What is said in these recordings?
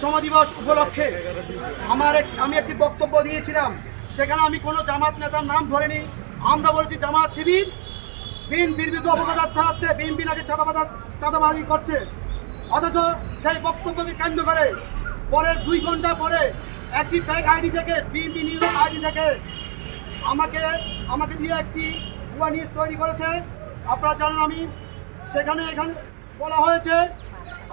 সম দিবস উপলক্ষে আমার আমি একটি বক্তব্য দিয়েছিলাম। সেখানে আমি কোনো জামাত নেতার নাম ধরিনি। আমরা বলছি জামাত শিবির বিএনপির বিরুদ্ধে অপপ্রচার চালাচ্ছে, বিএনপি নাকি চাঁদাবাজার চাঁদাবাজি করছে। অথচ সেই বক্তব্যকে কেন্দ্র করে পরের দুই ঘণ্টা পরে একটি ফেক আইডি থেকে, বিএনপি নিউজ আইডি থেকে আমাকে আমাকে দিয়ে একটি ভুয়া নিউজ তৈরি করেছে। আপনারা জানেন আমি সেখানে এখানে বলা হয়েছে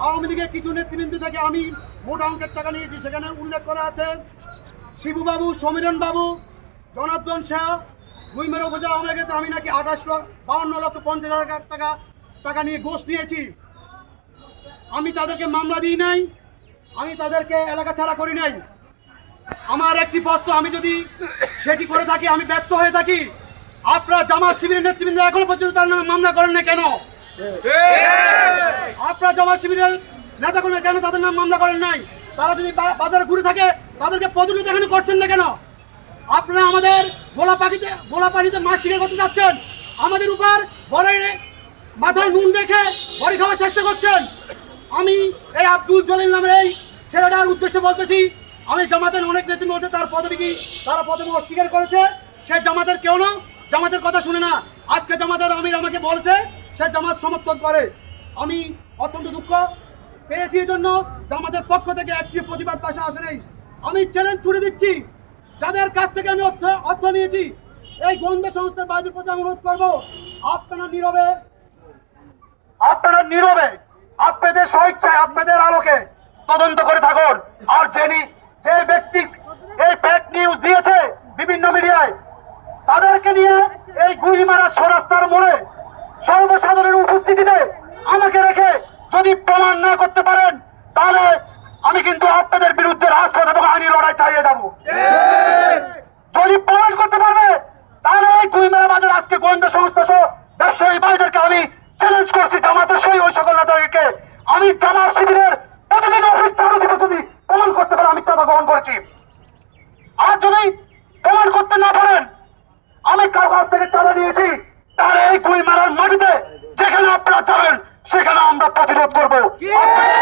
আওয়ামী লীগের কিছু নেতৃবৃন্দ থেকে আমি মোটা অঙ্কের টাকা নিয়েছি, সেখানে উল্লেখ করা আছে, শিবুবাবু সমীরণ বাবু জনার্দন শাহ, গুইমের উপজেলা আওয়ামী লীগেতে আমি নাকি আঠাশ বাউন্ন লক্ষ পঞ্চাশ হাজার টাকা টাকা নিয়ে ঘোষ নিয়েছি। আমি তাদেরকে মামলা দিই নাই, আমি তাদেরকে এলাকা ছাড়া করি নাই। আমার একটি প্রশ্ন, আমি যদি সেটি করে থাকি, আমি ব্যর্থ হয়ে থাকি, আপনারা জামাত শিবিরের নেতৃবৃন্দ এখনও পর্যন্ত তার নামে মামলা করেন না কেন? আপনারা জামাত শিবিরের নেতা কোনো তাদের নাম মামলা করেন নাই? তারা যদি বাজারে ঘুরে থাকে, তাদেরকে পদোন্নতি এখানে করছেন না কেন? আপনারা আমাদের গোলা পাখিতে গোলা পানিতে মাছ শিকার করতে যাচ্ছেন। আমাদের উপর বড়ই মাথায় নুন দেখে বড়ি খাওয়ার চেষ্টা করছেন। আমি এই আব্দুল জলিল নামের এই ছেলেটার উদ্দেশ্যে বলতেছি, আমি জামাতের অনেক নেতৃত্ব মধ্যে তার পদবি কি তারা পদবি অস্বীকার করেছে। সে জামাতের কেউ না, জামাতের কথা শুনে না। আজকে জামাতের আমির আমাকে বলছে, সে জামাত সমর্থন করে। আমি অত্যন্ত দুঃখ পেয়েছি জন্য জামাতের পক্ষ থেকে একটি প্রতিবাদ পাশে আসে নেই। আমি চ্যালেঞ্জ ছুড়ে দিচ্ছি। যাদের কাছ থেকে আমি অর্থ অর্থ নিয়েছি, এই গোয়েন্দা সংস্থার বাজের প্রতি অনুরোধ করব, আপনারা নীরবে আপনারা নীরবে, আপনাদের স্বেচ্ছায়, আপনাদের আলোকে তদন্ত করে থাকুন। আর যিনি, যে ব্যক্তি এই ফেক নিউজ দিয়েছে বিভিন্ন মিডিয়ায়, তাদেরকে নিয়ে এই গুহিমারা সরাস্তার মোড়ে সর্বসাধারণের উপস্থিতিতে আমাকে রেখে যদি প্রমাণ না করতে পারেন, তাহলে আমি কিন্তু আপনাদের বিরুদ্ধে রাজপথ এবং আইনি লড়াই চালিয়ে যাব। যদি প্রমাণ করতে পারবে, তাহলে এই গুইমেরা বাজার আজকে গোয়েন্দা সংস্থা সহ ব্যবসায়ী ভাইদেরকে আমি চ্যালেঞ্জ করছি জামাতের সই ওই সকল নেতাদেরকে। আমি জামাত শিবিরের প্রতিদিন অফিস চালু দিব, যদি প্রমাণ করতে পারে, আমি চাঁদা গ্রহণ করেছি। আর যদি প্রমাণ করতে না পারেন, আমি কার কাছ থেকে চাঁদা নিয়েছি, তার এই গুই মারার মাটিতে যেখানে আপনারা যাবেন সেখানে আমরা প্রতিরোধ করব।